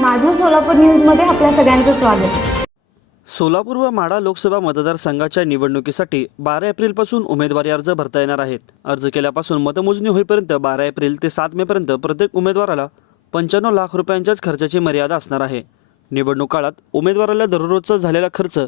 माझं सोलापूर न्यूजमध्ये आपल्या सगळ्यांचं स्वागत. सोलापूर व माढा लोकसभा मतदारसंघाच्या निवडणुकीसाठी बारा एप्रिलपासून उमेदवारी अर्ज भरता येणार आहेत. अर्ज केल्यापासून मतमोजणी होईपर्यंत बारा एप्रिल ते सात मेपर्यंत प्रत्येक उमेदवाराला पंच्याण्णव लाख रुपयांच्याच खर्चाची मर्यादा असणार आहे. निवडणूक काळात उमेदवाराला दररोजचा झालेला खर्च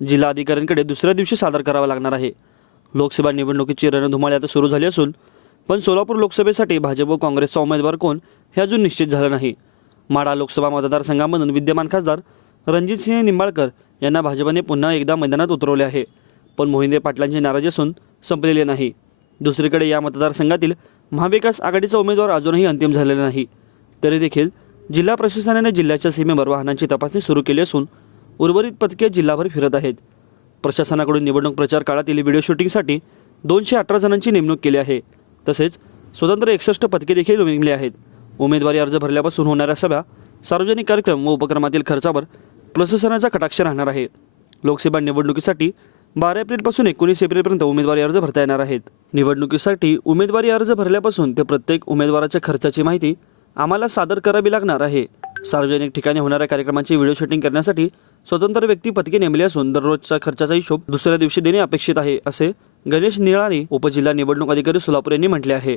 जिल्हा अधिकाऱ्यांकडे दुसऱ्या दिवशी सादर करावा लागणार आहे. लोकसभा निवडणुकीची रणधुमाळी आता सुरू झाली असून पण सोलापूर लोकसभेसाठी भाजप व काँग्रेसचा उमेदवार कोण हे अजून निश्चित झालं नाही. माढा लोकसभा मतदारसंघामधून विद्यमान खासदार रणजितसिंह निंबाळकर यांना भाजपने पुन्हा एकदा मैदानात उतरवले आहे. पण मोहिंदे पाटलांची नाराजी असून संपलेली नाही. दुसरीकडे या मतदारसंघातील महाविकास आघाडीचा उमेदवार अजूनही अंतिम झालेला नाही. तरी देखील जिल्हा प्रशासनाने जिल्ह्याच्या सीमेवर वाहनांची तपासणी सुरू केली असून उर्वरित पथके जिल्हाभर फिरत आहेत. प्रशासनाकडून निवडणूक प्रचार काळातील व्हिडिओ शूटिंगसाठी दोनशे अठरा जणांची नेमणूक केली आहे. तसेच स्वतंत्र एकसष्ट पथके देखील नेमली आहेत. उमेदवारी अर्ज भरल्यापासून होणाऱ्या सभा सार्वजनिक कार्यक्रम व उपक्रमातील खर्चावर प्रशासनाचा कटाक्ष राहणार आहे. लोकसभा निवडणुकीसाठी बारा एप्रिलपासून एकोणीस एप्रिलपर्यंत उमेदवारी अर्ज भरता येणार आहेत. निवडणुकीसाठी उमेदवारी अर्ज भरल्यापासून ते प्रत्येक उमेदवाराच्या खर्चाची माहिती आम्हाला सादर करावी लागणार आहे. सार्वजनिक ठिकाणी होणाऱ्या कार्यक्रमांची व्हिडिओ शूटिंग करण्यासाठी स्वतंत्र व्यक्ती पथके नेमली असून दररोजच्या खर्चाचा हिशोब दुसऱ्या दिवशी देणे अपेक्षित आहे असे गणेश निळाणी उपजिल्हा निवडणूक अधिकारी सोलापूर यांनी म्हटले आहे.